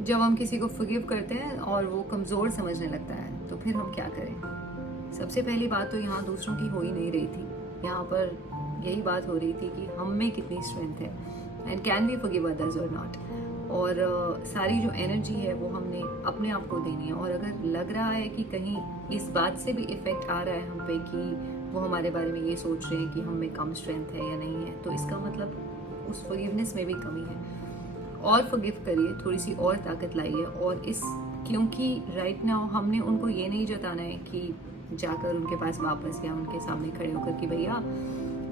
जब हम किसी को फॉरगिव करते हैं और वो कमज़ोर समझने लगता है तो फिर हम क्या करें? सबसे पहली बात तो यहाँ दूसरों की हो ही नहीं रही थी, यहाँ पर यही बात हो रही थी कि हम में कितनी स्ट्रेंथ है and can we forgive others और नॉट। और सारी जो एनर्जी है वो हमने अपने आप को देनी है। और अगर लग रहा है कि कहीं इस बात से भी इफ़ेक्ट आ रहा है हम पे कि वो हमारे बारे में ये सोच रहे हैं कि हम में कम स्ट्रेंथ है या नहीं है, तो इसका मतलब उस फॉरगिवनेस में भी कमी है। और फॉरगिव करिए, थोड़ी सी और ताकत लाइए। और इस क्योंकि राइट नाउ हमने उनको ये नहीं जताना है कि जाकर उनके पास वापस या उनके सामने खड़े होकर कि भैया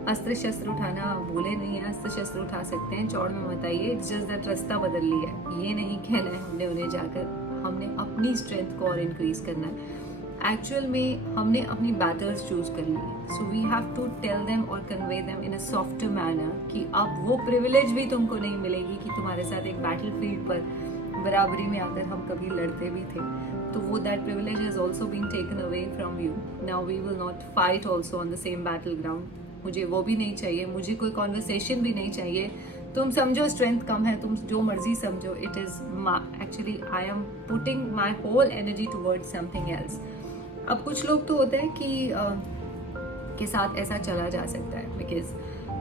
अस्त्र शस्त्र उठाना भूले नहीं है, अस्त्र शस्त्र उठा सकते हैं, चौड़ में मत आइए, इट्स जस्ट दैट रास्ता बदल लिया है, ये नहीं कहना है हमने उन्हें जाकर। हमने अपनी स्ट्रेंथ को और इंक्रीज करना है। एक्चुअल में हमने अपनी बैटल्स चूज कर ली है, so we have to tell them और convey them in a softer manner कि अब वो प्रिविलेज भी तुमको नहीं मिलेगी कि तुम्हारे साथ एक बैटल फील्ड पर बराबरी में आकर हम कभी लड़ते भी थे, तो वो that privilege has also been taken away from you. Now we will not fight also on the same battleground. मुझे वो भी नहीं चाहिए, मुझे कोई कॉन्वर्सेशन भी नहीं चाहिए। तुम समझो स्ट्रेंथ कम है, तुम जो मर्जी समझो, it is actually I am putting my whole energy towards something else. अब कुछ लोग तो होते हैं कि के साथ ऐसा चला जा सकता है बिकॉज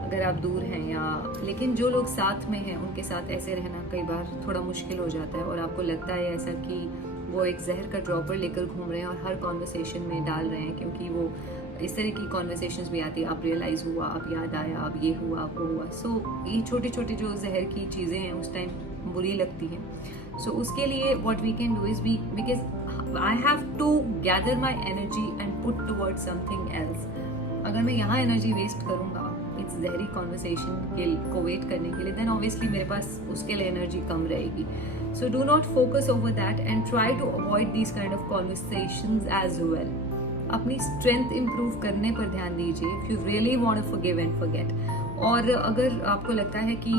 अगर आप दूर हैं या, लेकिन जो लोग साथ में हैं उनके साथ ऐसे रहना कई बार थोड़ा मुश्किल हो जाता है। और आपको लगता है ऐसा कि वो एक जहर का ड्रॉपर लेकर घूम रहे हैं और हर कॉन्वर्सेशन में डाल रहे हैं, क्योंकि वो इस तरह की कॉन्वर्सेशंस भी आती है, अब रियलाइज़ हुआ, अब याद आया, अब ये हुआ, वो हुआ। सो ये छोटी छोटी जो जहर की चीज़ें हैं उस टाइम बुरी लगती हैं। सो उसके लिए what we can do is we, because I have to gather my energy and put towards something else. अगर मैं यहाँ एनर्जी वेस्ट करूँगा इट्स जहरी कॉन्वर्सेशन को वेट करने के लिए, देन ऑब्वियसली मेरे पास उसके लिए एनर्जी कम रहेगी। So do not focus over that and try to avoid these kind of conversations as well. अपनी स्ट्रेंथ इंप्रूव करने पर ध्यान दीजिए if you really want to forgive and forget. और अगर आपको लगता है कि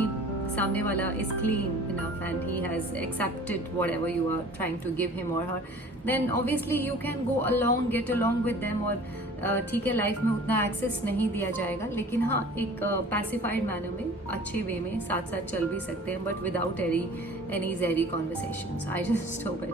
सामने वाला is clean enough and he has accepted whatever you are trying to give him or her, then obviously you can go along, get along with them. और ठीक है, लाइफ में उतना एक्सेस नहीं दिया जाएगा, लेकिन हाँ एक पैसिफाइड मैनर में, अच्छे वे में साथ साथ चल भी सकते हैं, बट विदाउट एनी जहरी conversations. I just hope it